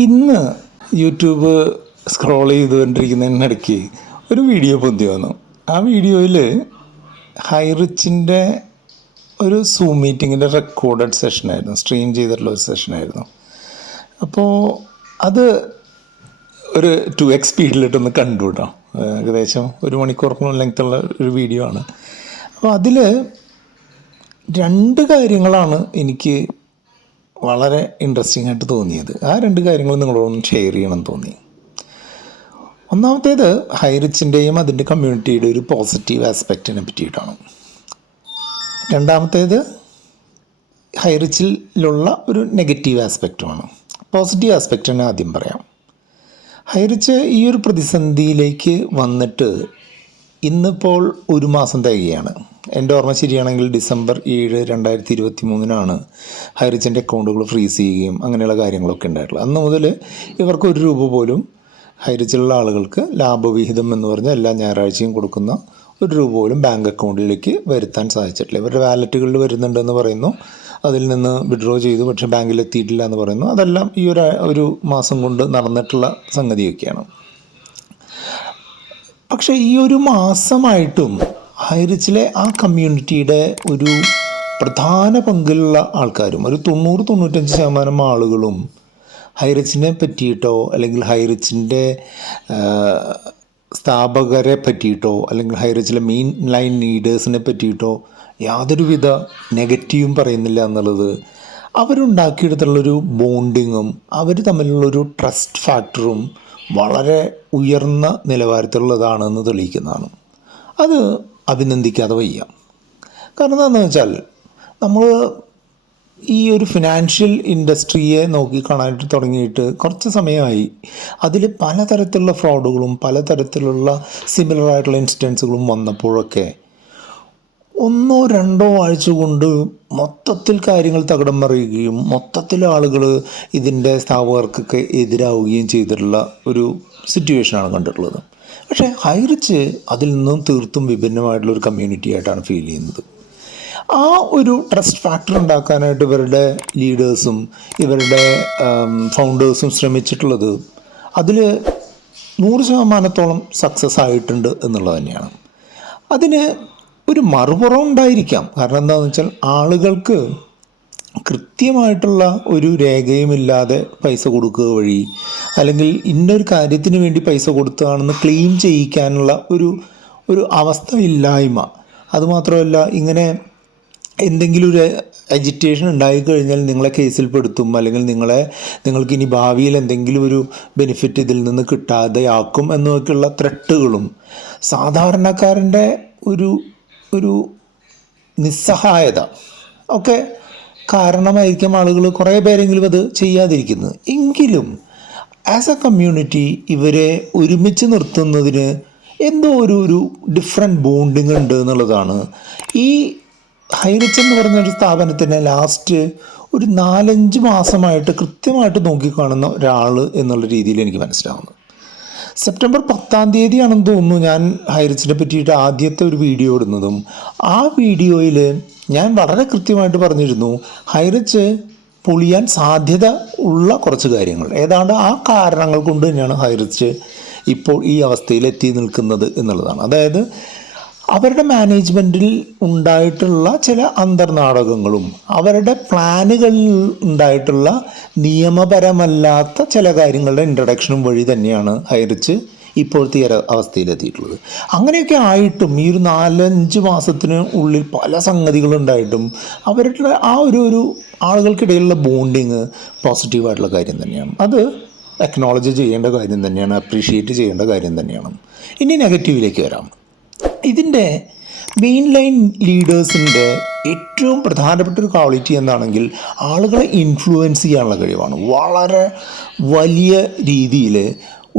ഇന്ന് YouTube scroll ചെയ്തുകൊണ്ടിരിക്കുന്നതിനിടയ്ക്ക് ഒരു video പൊന്തി വന്നു. ആ വീഡിയോയിൽ ഹൈറിച്ചിൻ്റെ ഒരു സൂം മീറ്റിങ്ങിൻ്റെ റെക്കോർഡഡ് സെഷനായിരുന്നു, സ്ട്രീം ചെയ്തിട്ടുള്ള ഒരു സെഷനായിരുന്നു. അപ്പോൾ അത് ഒരു 2x സ്പീഡിലിട്ടൊന്ന് കണ്ടു കേട്ടോ. ഏകദേശം 1 മണിക്കൂറിന് ലെങ്ത്തുള്ള ഒരു വീഡിയോ ആണ്. അപ്പോൾ അതിൽ 2 കാര്യങ്ങളാണ് എനിക്ക് വളരെ ഇൻട്രസ്റ്റിംഗ് ആയിട്ട് തോന്നിയത്. ആ 2 കാര്യങ്ങൾ നിങ്ങളോടൊന്ന് ഷെയർ ചെയ്യണമെന്ന് തോന്നി. ഒന്നാമത്തേത് ഹൈറിച്ചിൻ്റെയും അതിൻ്റെ കമ്മ്യൂണിറ്റിയുടെ ഒരു പോസിറ്റീവ് ആസ്പെക്റ്റിനെ പറ്റിയിട്ടാണ്. രണ്ടാമത്തേത് ഹൈറിച്ചിലുള്ള ഒരു നെഗറ്റീവ് ആസ്പെക്റ്റുമാണ്. പോസിറ്റീവ് ആസ്പെക്റ്റ് തന്നെ ആദ്യം പറയാം. ഹൈറിച്ച് ഈ ഒരു പ്രതിസന്ധിയിലേക്ക് വന്നിട്ട് ഇന്നിപ്പോൾ 1 മാസം തികയാണ്. എൻ്റെ ഓർമ്മ ശരിയാണെങ്കിൽ ഡിസംബർ 7, 2023 ഹൈറിച്ചിൻ്റെ അക്കൗണ്ടുകൾ ഫ്രീസ് ചെയ്യുകയും അങ്ങനെയുള്ള കാര്യങ്ങളൊക്കെ ഉണ്ടായിട്ടുള്ളത്. അന്ന് മുതൽ ഇവർക്ക് 1 രൂപ പോലും ഹൈറിച്ചിലുള്ള ആളുകൾക്ക് ലാഭവിഹിതം എന്ന് പറഞ്ഞാൽ എല്ലാ ഞായറാഴ്ചയും കൊടുക്കുന്ന 1 രൂപ പോലും ബാങ്ക് അക്കൗണ്ടിലേക്ക് വരുത്താൻ സാധിച്ചിട്ടില്ല. ഇവരുടെ വാലറ്റുകളിൽ വരുന്നുണ്ടെന്ന് പറയുന്നു, അതിൽ നിന്ന് വിഡ്രോ ചെയ്തു, പക്ഷേ ബാങ്കിൽ എത്തിയിട്ടില്ല എന്ന് പറയുന്നു. അതെല്ലാം ഈ ഒരു മാസം കൊണ്ട് നടന്നിട്ടുള്ള സംഗതിയൊക്കെയാണ്. പക്ഷേ ഈ 1 മാസമായിട്ടും ഹൈറിച്ചിലെ ആ കമ്മ്യൂണിറ്റിയുടെ ഒരു പ്രധാന പങ്കിലുള്ള ആൾക്കാരും ഒരു 90-95% ആളുകളും ഹൈറിച്ചിനെ പറ്റിയിട്ടോ അല്ലെങ്കിൽ ഹൈറിച്ചിൻ്റെ സ്ഥാപകരെ പറ്റിയിട്ടോ അല്ലെങ്കിൽ ഹൈറിച്ചിലെ മെയിൻ ലൈൻ ലീഡേഴ്സിനെ പറ്റിയിട്ടോ യാതൊരുവിധ നെഗറ്റീവും പറയുന്നില്ല എന്നുള്ളത് അവരുണ്ടാക്കിയെടുത്തുള്ളൊരു ബോണ്ടിങ്ങും അവർ തമ്മിലുള്ളൊരു ട്രസ്റ്റ് ഫാക്ടറും വളരെ ഉയർന്ന നിലവാരത്തിലുള്ളതാണെന്ന് തെളിയിക്കുന്നതാണ്. അത് അഭിനന്ദിക്കാതെ വയ്യ. കാരണം എന്താണെന്ന് വെച്ചാൽ നമ്മൾ ഈ ഒരു ഫിനാൻഷ്യൽ ഇൻഡസ്ട്രിയെ നോക്കിക്കാണാനായിട്ട് തുടങ്ങിയിട്ട് കുറച്ച് സമയമായി. അതിൽ പലതരത്തിലുള്ള ഫ്രോഡുകളും പലതരത്തിലുള്ള സിമിലറായിട്ടുള്ള ഇൻസിഡൻസുകളും വന്നപ്പോഴൊക്കെ 1-2 ആഴ്ച കൊണ്ട് മൊത്തത്തിൽ കാര്യങ്ങൾ തകിടം മറിയുകയും മൊത്തത്തിൽ ആളുകൾ ഇതിൻ്റെ സ്ഥാപകർക്കൊക്കെ എതിരാവുകയും ചെയ്തിട്ടുള്ള ഒരു സിറ്റുവേഷനാണ് കണ്ടിട്ടുള്ളത്. പക്ഷേ ഹൈറിച്ച് അതിൽ നിന്നും തീർത്തും വിഭിന്നമായിട്ടുള്ളൊരു കമ്മ്യൂണിറ്റി ആയിട്ടാണ് ഫീൽ ചെയ്യുന്നത്. ആ ഒരു ട്രസ്റ്റ് ഫാക്ടർ ഉണ്ടാക്കാനായിട്ട് ഇവരുടെ ലീഡേഴ്സും ഇവരുടെ ഫൗണ്ടേഴ്സും ശ്രമിച്ചിട്ടുള്ളത് അതിൽ 100% സക്സസ് ആയിട്ടുണ്ട് എന്നുള്ളത് തന്നെയാണ്. അതിന് ഒരു മറുപുറം ഉണ്ടായിരിക്കാം. കാരണം എന്താണെന്ന് വെച്ചാൽ ആളുകൾക്ക് കൃത്യമായിട്ടുള്ള ഒരു രേഖയുമില്ലാതെ പൈസ കൊടുക്കുക വഴി അല്ലെങ്കിൽ ഇന്നൊരു കാര്യത്തിന് വേണ്ടി പൈസ കൊടുത്തതാണെന്ന് ക്ലെയിം ചെയ്യിക്കാനുള്ള ഒരു അവസ്ഥ ഇല്ലായ്മ. അതുമാത്രമല്ല, ഇങ്ങനെ എന്തെങ്കിലും ഒരു അജിറ്റേഷൻ ഉണ്ടായിക്കഴിഞ്ഞാൽ നിങ്ങളെ കേസിൽ പെടുത്തും അല്ലെങ്കിൽ നിങ്ങൾക്ക് ഇനി ഭാവിയിൽ എന്തെങ്കിലും ഒരു ബെനിഫിറ്റ് ഇതിൽ നിന്ന് കിട്ടാതെയാക്കും എന്നൊക്കെയുള്ള ത്രെട്ടുകളും സാധാരണക്കാരൻ്റെ ഒരു നിസ്സഹായത ഒക്കെ കാരണമായിരിക്കും ആളുകൾ കുറേ പേരെങ്കിലും അത് ചെയ്യാതിരിക്കുന്നത്. എങ്കിലും ആസ് എ കമ്മ്യൂണിറ്റി ഇവരെ ഒരുമിച്ച് നിർത്തുന്നതിന് എന്തോ ഒരു ഡിഫറെൻറ്റ് ബോണ്ടിങ് ഉണ്ട് എന്നുള്ളതാണ് ഈ ഹൈറിച്ച് എന്ന് പറഞ്ഞൊരു സ്ഥാപനത്തിന് ലാസ്റ്റ് ഒരു 4-5 മാസമായിട്ട് കൃത്യമായിട്ട് നോക്കിക്കാണുന്ന ഒരാൾ എന്നുള്ള രീതിയിൽ എനിക്ക് മനസ്സിലാവുന്നത്. സെപ്റ്റംബർ 10 തോന്നുന്നു ഞാൻ ഹൈറിച്ചിനെ പറ്റിയിട്ട് ആദ്യത്തെ ഒരു വീഡിയോ ഇടുന്നതും. ആ വീഡിയോയിൽ ഞാൻ വളരെ കൃത്യമായിട്ട് പറഞ്ഞിരുന്നു ഹൈറിച്ച് പൊളിയാൻ സാധ്യത ഉള്ള കുറച്ച് കാര്യങ്ങൾ, ഏതാണ്ട് ആ കാരണങ്ങൾ കൊണ്ട് തന്നെയാണ് ഹൈറിച്ച് ഇപ്പോൾ ഈ അവസ്ഥയിൽ എത്തി നിൽക്കുന്നത് എന്നുള്ളതാണ്. അതായത് അവരുടെ മാനേജ്മെൻറ്റിൽ ഉണ്ടായിട്ടുള്ള ചില അന്തർനാടകങ്ങളും അവരുടെ പ്ലാനുകളിൽ ഉണ്ടായിട്ടുള്ള നിയമപരമല്ലാത്ത ചില കാര്യങ്ങളുടെ ഇൻട്രഡക്ഷനും വഴി തന്നെയാണ് ഹൈറിച്ച് ഇപ്പോഴത്തെ അവസ്ഥയിലെത്തിയിട്ടുള്ളത്. അങ്ങനെയൊക്കെ ആയിട്ടും ഈ ഒരു 4-5 മാസത്തിന് ഉള്ളിൽ പല സംഗതികളുണ്ടായിട്ടും അവരുടെ ആ ഒരു ആളുകൾക്കിടയിലുള്ള ബോണ്ടിങ് പോസിറ്റീവായിട്ടുള്ള കാര്യം തന്നെയാണ്. അത് അക്നോളജ് ചെയ്യേണ്ട കാര്യം തന്നെയാണ്, അപ്രീഷിയേറ്റ് ചെയ്യേണ്ട കാര്യം തന്നെയാണ്. ഇനി നെഗറ്റീവിലേക്ക് വരാം. ഇതിൻ്റെ മെയിൻ ലൈൻ ലീഡേഴ്സിൻ്റെ ഏറ്റവും പ്രധാനപ്പെട്ട ഒരു ക്വാളിറ്റി എന്താണെങ്കിൽ ആളുകളെ ഇൻഫ്ലുവൻസ് ചെയ്യാനുള്ള കഴിവാണ്. വളരെ വലിയ രീതിയിൽ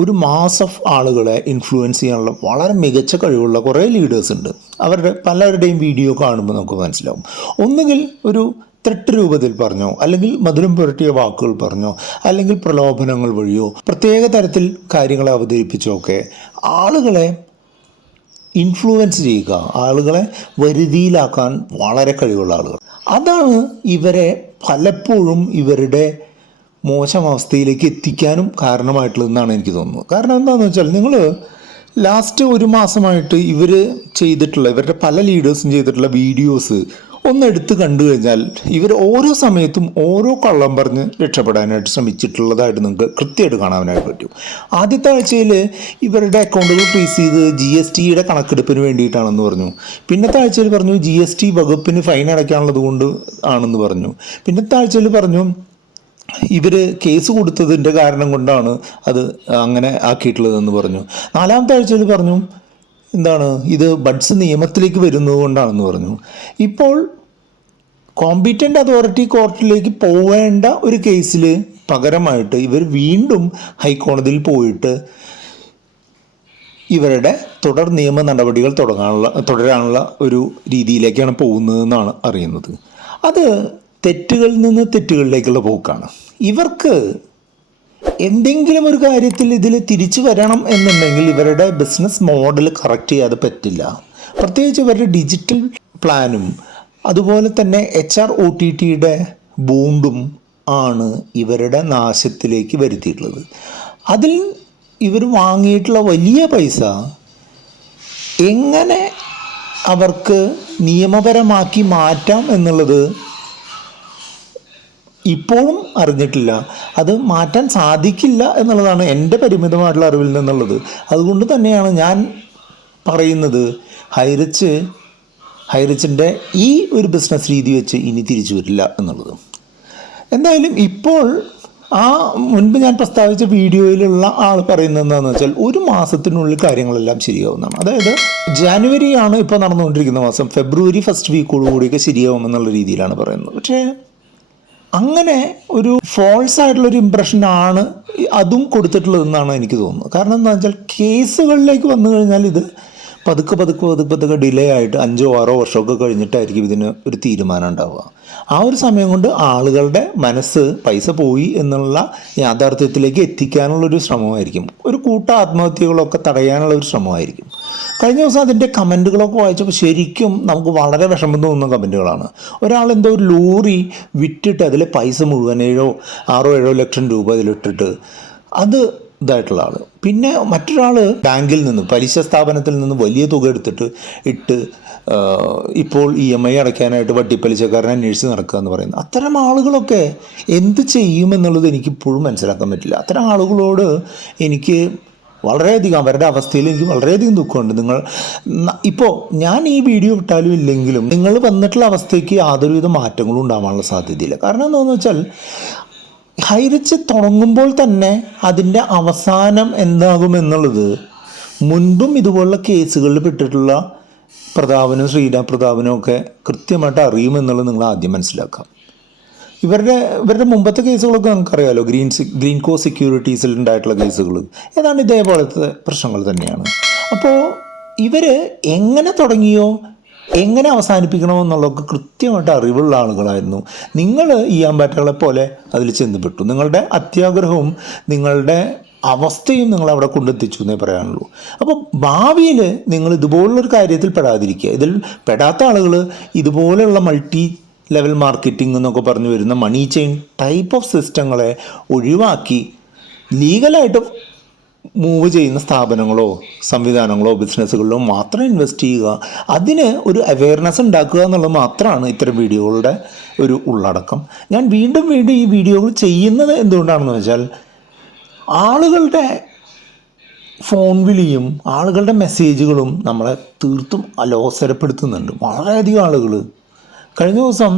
ഒരു മാസ് ഓഫ് ആളുകളെ ഇൻഫ്ലുവൻസ് ചെയ്യാനുള്ള വളരെ മികച്ച കഴിവുള്ള കുറേ ലീഡേഴ്സ് ഉണ്ട്. പലരുടെയും വീഡിയോ കാണുമ്പോൾ നമുക്ക് മനസ്സിലാവും. ഒന്നുകിൽ ഒരു ത്രെട്ട് രൂപത്തിൽ പറഞ്ഞോ അല്ലെങ്കിൽ മധുരം പുരട്ടിയ വാക്കുകൾ പറഞ്ഞോ അല്ലെങ്കിൽ പ്രലോഭനങ്ങൾ വഴിയോ പ്രത്യേക തരത്തിൽ കാര്യങ്ങളെ അവതരിപ്പിച്ചോ ഒക്കെ ആളുകളെ ഇൻഫ്ലുവൻസ് ചെയ്യുക, ആളുകളെ വരുതിയിലാക്കാൻ വളരെ കഴിവുള്ള ആളുകൾ. അതാണ് ഇവരെ പലപ്പോഴും ഇവരുടെ മോശം അവസ്ഥയിലേക്ക് എത്തിക്കാനും കാരണമായിട്ടുള്ളതെന്നാണ് എനിക്ക് തോന്നുന്നത്. കാരണം എന്താണെന്ന് വെച്ചാൽ നിങ്ങൾ ലാസ്റ്റ് ഒരു മാസമായിട്ട് ഇവരുടെ പല ലീഡേഴ്സും ചെയ്തിട്ടുള്ള വീഡിയോസ് ഒന്നെടുത്ത് കണ്ടു കഴിഞ്ഞാൽ ഇവർ ഓരോ സമയത്തും ഓരോ കള്ളം പറഞ്ഞ് രക്ഷപ്പെടാനായിട്ട് ശ്രമിച്ചിട്ടുള്ളതായിട്ട് നിങ്ങൾക്ക് കൃത്യമായിട്ട് കാണാനായിട്ട് പറ്റും. ആദ്യത്തെ ആഴ്ചയിൽ ഇവരുടെ അക്കൗണ്ടുകൾ ഫ്രീസ് ചെയ്ത് GSTയുടെ കണക്കെടുപ്പിന് വേണ്ടിയിട്ടാണെന്ന് പറഞ്ഞു. പിന്നത്തെ ആഴ്ചയിൽ പറഞ്ഞു GST വകുപ്പിന് ഫൈൻ അടയ്ക്കാനുള്ളത് കൊണ്ട് ആണെന്ന് പറഞ്ഞു. പിന്നത്തെ ആഴ്ചയിൽ പറഞ്ഞു ഇവർ കേസ് കൊടുത്തതിൻ്റെ കാരണം കൊണ്ടാണ് അത് അങ്ങനെ ആക്കിയിട്ടുള്ളതെന്ന് പറഞ്ഞു. നാലാമത്തെ ആഴ്ചയിൽ പറഞ്ഞു എന്താണ് ഇത് ബഡ്സ് നിയമത്തിലേക്ക് വരുന്നത് കൊണ്ടാണെന്ന് പറഞ്ഞു. ഇപ്പോൾ കോമ്പീറ്റൻ്റ് അതോറിറ്റി കോർട്ടിലേക്ക് പോവേണ്ട ഒരു കേസിൽ പകരമായിട്ട് ഇവർ വീണ്ടും ഹൈക്കോടതിയിൽ പോയിട്ട് ഇവരുടെ തുടർ നിയമ നടപടികൾ തുടരാനുള്ള ഒരു രീതിയിലേക്കാണ് പോകുന്നതെന്നാണ് അറിയുന്നത്. അത് തെറ്റുകളിൽ നിന്ന് തെറ്റുകളിലേക്കുള്ള പോക്കാണ്. ഇവർക്ക് എന്തെങ്കിലും ഒരു കാര്യത്തിൽ ഇതിൽ തിരിച്ചു വരണം എന്നുണ്ടെങ്കിൽ ഇവരുടെ ബിസിനസ് മോഡൽ കറക്റ്റ് ചെയ്യാതെ പറ്റില്ല. പ്രത്യേകിച്ച് ഇവരുടെ ഡിജിറ്റൽ പ്ലാനും അതുപോലെ തന്നെ HROTTയുടെ ബോണ്ടും ആണ് ഇവരുടെ നാശത്തിലേക്ക് വരുത്തിയിട്ടുള്ളത്. അതിൽ ഇവർ വാങ്ങിയിട്ടുള്ള വലിയ പൈസ എങ്ങനെ അവർക്ക് നിയമപരമാക്കി മാറ്റാം എന്നുള്ളത് ഇപ്പോഴും അറിഞ്ഞിട്ടില്ല. അത് മാറ്റാൻ സാധിക്കില്ല എന്നുള്ളതാണ് എൻ്റെ പരിമിതമായിട്ടുള്ള അറിവിൽ നിന്നുള്ളത്. അതുകൊണ്ട് തന്നെയാണ് ഞാൻ പറയുന്നത് ഹൈറിച്ചിൻ്റെ ഈ ഒരു ബിസിനസ് രീതി വെച്ച് ഇനി തിരിച്ചു വരില്ല എന്നുള്ളത്. എന്തായാലും ഇപ്പോൾ മുൻപ് ഞാൻ പ്രസ്താവിച്ച വീഡിയോയിലുള്ള ആൾ പറയുന്നത് എന്താണെന്ന് വെച്ചാൽ ഒരു മാസത്തിനുള്ളിൽ കാര്യങ്ങളെല്ലാം ശരിയാവുന്നതാണ്. അതായത് ജാനുവരിയാണ് ഇപ്പോൾ നടന്നുകൊണ്ടിരിക്കുന്ന മാസം, ഫെബ്രുവരി ഫസ്റ്റ് വീക്കോടുകൂടിയൊക്കെ ശരിയാവുമെന്നുള്ള രീതിയിലാണ് പറയുന്നത്. പക്ഷേ അങ്ങനെ ഒരു ഫോൾസ് ആയിട്ടുള്ളൊരു ഇമ്പ്രഷനാണ് അതും കൊടുത്തിട്ടുള്ളതെന്നാണ് എനിക്ക് തോന്നുന്നത്. കാരണം എന്താണെന്ന് വെച്ചാൽ കേസുകളിലേക്ക് വന്നു കഴിഞ്ഞാൽ ഇത് പതുക്കെ ഡിലേ ആയിട്ട് 5-6 വർഷമൊക്കെ കഴിഞ്ഞിട്ടായിരിക്കും ഇതിന് ഒരു തീരുമാനം ഉണ്ടാവുക. ആ ഒരു സമയം കൊണ്ട് ആളുകളുടെ മനസ്സ് പൈസ പോയി എന്നുള്ള യാഥാർത്ഥ്യത്തിലേക്ക് എത്തിക്കാനുള്ളൊരു ശ്രമമായിരിക്കും. ഒരു കൂട്ട ആത്മഹത്യകളൊക്കെ തടയാനുള്ള ഒരു ശ്രമമായിരിക്കും. കഴിഞ്ഞ ദിവസം അതിൻ്റെ കമൻറ്റുകളൊക്കെ വായിച്ചപ്പോൾ ശരിക്കും നമുക്ക് വളരെ വിഷമം തോന്നുന്ന കമൻറ്റുകളാണ്. ഒരാൾ എന്തോ ഒരു ലോറി വിറ്റിട്ട് അതിലെ പൈസ മുഴുവൻ 6-7 ലക്ഷം രൂപ അതിലിട്ടിട്ട് അത് ഇതായിട്ടുള്ള ആൾ. പിന്നെ മറ്റൊരാൾ ബാങ്കിൽ നിന്ന് പലിശ സ്ഥാപനത്തിൽ നിന്ന് വലിയ തുക എടുത്തിട്ട് ഇപ്പോൾ EMI അടയ്ക്കാനായിട്ട് വട്ടിപ്പലിശക്കാരനെ അന്വേഷിച്ച് നടക്കുക എന്ന് പറയുന്നത്. അത്തരം ആളുകളൊക്കെ എന്ത് ചെയ്യുമെന്നുള്ളത് എനിക്കിപ്പോഴും മനസ്സിലാക്കാൻ പറ്റില്ല. അത്തരം ആളുകളോട് എനിക്ക് വളരെയധികം അവരുടെ അവസ്ഥയിൽ എനിക്ക് വളരെയധികം ദുഃഖമുണ്ട്. ഇപ്പോൾ ഞാൻ ഈ വീഡിയോ ഇട്ടാലും ഇല്ലെങ്കിലും നിങ്ങൾ വന്നിട്ടുള്ള അവസ്ഥയ്ക്ക് യാതൊരുവിധ മാറ്റങ്ങളും ഉണ്ടാവാനുള്ള സാധ്യതയില്ല. കാരണം എന്താണെന്ന് വെച്ചാൽ ഹൈറിച്ച് തുടങ്ങുമ്പോൾ തന്നെ അതിൻ്റെ അവസാനം എന്താകുമെന്നുള്ളത് മുൻപും ഇതുപോലുള്ള കേസുകളിൽ പെട്ടിട്ടുള്ള പ്രതാപനും ശ്രീരാം പ്രതാപനും ഒക്കെ കൃത്യമായിട്ട് അറിയുമെന്നുള്ളത് നിങ്ങൾ ആദ്യം മനസ്സിലാക്കാം. ഇവരുടെ മുമ്പത്തെ കേസുകളൊക്കെ നമുക്കറിയാമല്ലോ. ഗ്രീൻകോ സെക്യൂരിറ്റീസിൽ ഉണ്ടായിട്ടുള്ള കേസുകൾ ഏതാണ്ട് ഇതേപോലത്തെ പ്രശ്നങ്ങൾ തന്നെയാണ്. അപ്പോൾ ഇവർ എങ്ങനെ തുടങ്ങിയോ എങ്ങനെ അവസാനിപ്പിക്കണമോ എന്നുള്ളതൊക്കെ കൃത്യമായിട്ട് അറിവുള്ള ആളുകളായിരുന്നു. നിങ്ങൾ ഈ അമ്പാറ്റകളെ പോലെ അതിൽ ചെന്നുപെട്ടു. നിങ്ങളുടെ അത്യാഗ്രഹവും നിങ്ങളുടെ അവസ്ഥയും നിങ്ങളവിടെ കൊണ്ടെത്തിച്ചു എന്നേ പറയാനുള്ളൂ. അപ്പോൾ ഭാവിയിൽ നിങ്ങൾ ഇതുപോലുള്ളൊരു കാര്യത്തിൽ പെടാതിരിക്കുക. ഇതിൽ പെടാത്ത ആളുകൾ ഇതുപോലെയുള്ള മൾട്ടി ലെവൽ മാർക്കറ്റിംഗ് എന്നൊക്കെ പറഞ്ഞു വരുന്ന മണി ചെയിൻ ടൈപ്പ് ഓഫ് സിസ്റ്റങ്ങളെ ഒഴിവാക്കി ലീഗലായിട്ട് മൂവ് ചെയ്യുന്ന സ്ഥാപനങ്ങളോ സംവിധാനങ്ങളോ ബിസിനസ്സുകളിലോ മാത്രം ഇൻവെസ്റ്റ് ചെയ്യുക. അതിന് ഒരു അവെയർനെസ് ഉണ്ടാക്കുക എന്നുള്ളത് മാത്രമാണ് ഇത്തരം വീഡിയോകളുടെ ഒരു ഉള്ളടക്കം. ഞാൻ വീണ്ടും ഈ വീഡിയോകൾ ചെയ്യുന്നത് എന്തുകൊണ്ടാണെന്ന് വെച്ചാൽ ആളുകളുടെ ഫോൺ വിളിയും ആളുകളുടെ മെസ്സേജുകളും നമ്മളെ തീർത്തും അലോസരപ്പെടുത്തുന്നുണ്ട്. വളരെയധികം ആളുകൾ കഴിഞ്ഞ ദിവസം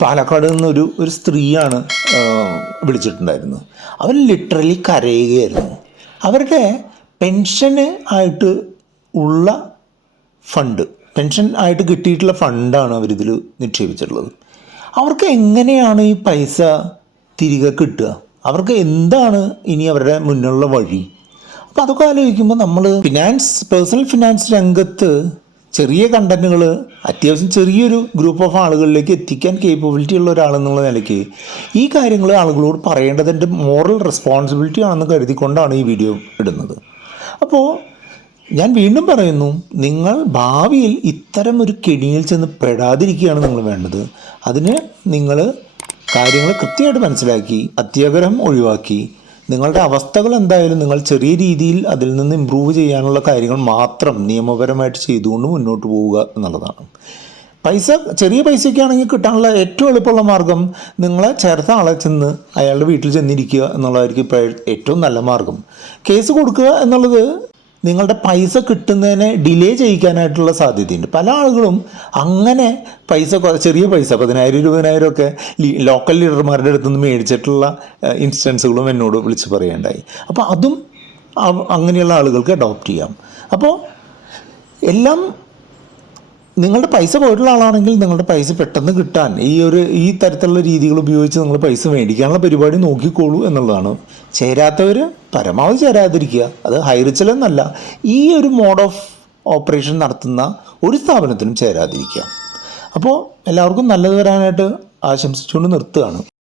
പാലക്കാട് നിന്നൊരു സ്ത്രീയാണ് വിളിച്ചിട്ടുണ്ടായിരുന്നത്. അവർ ലിറ്ററലി കരയുകയായിരുന്നു. അവരുടെ പെൻഷന് ആയിട്ട് ഉള്ള ഫണ്ട്, പെൻഷൻ ആയിട്ട് കിട്ടിയിട്ടുള്ള ഫണ്ടാണ് അവരിതിൽ നിക്ഷേപിച്ചിട്ടുള്ളത്. അവർക്ക് എങ്ങനെയാണ് ഈ പൈസ തിരികെ കിട്ടുക? അവർക്ക് എന്താണ് ഇനി അവരുടെ മുന്നിലുള്ള വഴി? അപ്പോൾ അതൊക്കെ ആലോചിക്കുമ്പോൾ നമ്മൾ പേഴ്സണൽ ഫിനാൻസ് രംഗത്ത് ചെറിയ കണ്ടന്റുകൾ അത്യാവശ്യം ചെറിയൊരു ഗ്രൂപ്പ് ഓഫ് ആളുകളിലേക്ക് എത്തിക്കാൻ കേപ്പബിലിറ്റി ഉള്ള ഒരാളെന്നുള്ള നിലയ്ക്ക് ഈ കാര്യങ്ങൾ ആളുകളോട് പറയേണ്ടത് എൻ്റെ മോറൽ റെസ്പോൺസിബിലിറ്റി ആണെന്ന് കരുതിക്കൊണ്ടാണ് ഈ വീഡിയോ ഇടുന്നത്. അപ്പോൾ ഞാൻ വീണ്ടും പറയുന്നു, നിങ്ങൾ ഭാവിയിൽ ഇത്തരം ഒരു കെണിയിൽ ചെന്ന് പെടാതിരിക്കുകയാണ് നിങ്ങൾ വേണ്ടത്. അതിന് നിങ്ങൾ കാര്യങ്ങൾ കൃത്യമായിട്ട് മനസ്സിലാക്കി അത്യാഗ്രഹം ഒഴിവാക്കി നിങ്ങളുടെ അവസ്ഥകൾ എന്തായാലും നിങ്ങൾ ചെറിയ രീതിയിൽ അതിൽ നിന്ന് ഇമ്പ്രൂവ് ചെയ്യാനുള്ള കാര്യങ്ങൾ മാത്രം നിയമപരമായിട്ട് ചെയ്തുകൊണ്ട് മുന്നോട്ട് പോവുക എന്നുള്ളതാണ്. ചെറിയ പൈസയൊക്കെ ആണെങ്കിൽ കിട്ടാനുള്ള ഏറ്റവും എളുപ്പമുള്ള മാർഗം നിങ്ങളെ ചേർത്ത ആളെ ചെന്ന് അയാളുടെ വീട്ടിൽ ചെന്നിരിക്കുക എന്നുള്ളതായിരിക്കും ഇപ്പോൾ ഏറ്റവും നല്ല മാർഗം. കേസ് കൊടുക്കുക എന്നുള്ളത് നിങ്ങളുടെ പൈസ കിട്ടുന്നതിനെ ഡിലേ ചെയ്യിക്കാനായിട്ടുള്ള സാധ്യതയുണ്ട്. പല ആളുകളും അങ്ങനെ ചെറിയ പൈസ 10,000 20,000 ഒക്കെ ലോക്കൽ ലീഡർമാരുടെ അടുത്തുനിന്ന് മേടിച്ചിട്ടുള്ള ഇൻസ്റ്റൻസുകളും എന്നോട് വിളിച്ച് പറയുകയുണ്ടായി. അപ്പോൾ അതും അങ്ങനെയുള്ള ആളുകൾക്ക് അഡോപ്റ്റ് ചെയ്യാം. അപ്പോൾ എല്ലാം നിങ്ങളുടെ പൈസ പോയിട്ടുള്ള ആളാണെങ്കിൽ നിങ്ങളുടെ പൈസ പെട്ടെന്ന് കിട്ടാൻ ഈ തരത്തിലുള്ള രീതികൾ ഉപയോഗിച്ച് നിങ്ങൾ പൈസ മേടിക്കാനുള്ള പരിപാടി നോക്കിക്കോളൂ എന്നുള്ളതാണ്. ചേരാത്തവർ പരമാവധി ചേരാതിരിക്കുക. അത് ഹൈറിച്ചിലെന്നല്ല, ഈ ഒരു മോഡ് ഓഫ് ഓപ്പറേഷൻ നടത്തുന്ന ഒരു സ്ഥാപനത്തിനും ചേരാതിരിക്കുക. അപ്പോൾ എല്ലാവർക്കും നല്ലത് വരാനായിട്ട് ആശംസിച്ചുകൊണ്ട് നിർത്തുകയാണ്.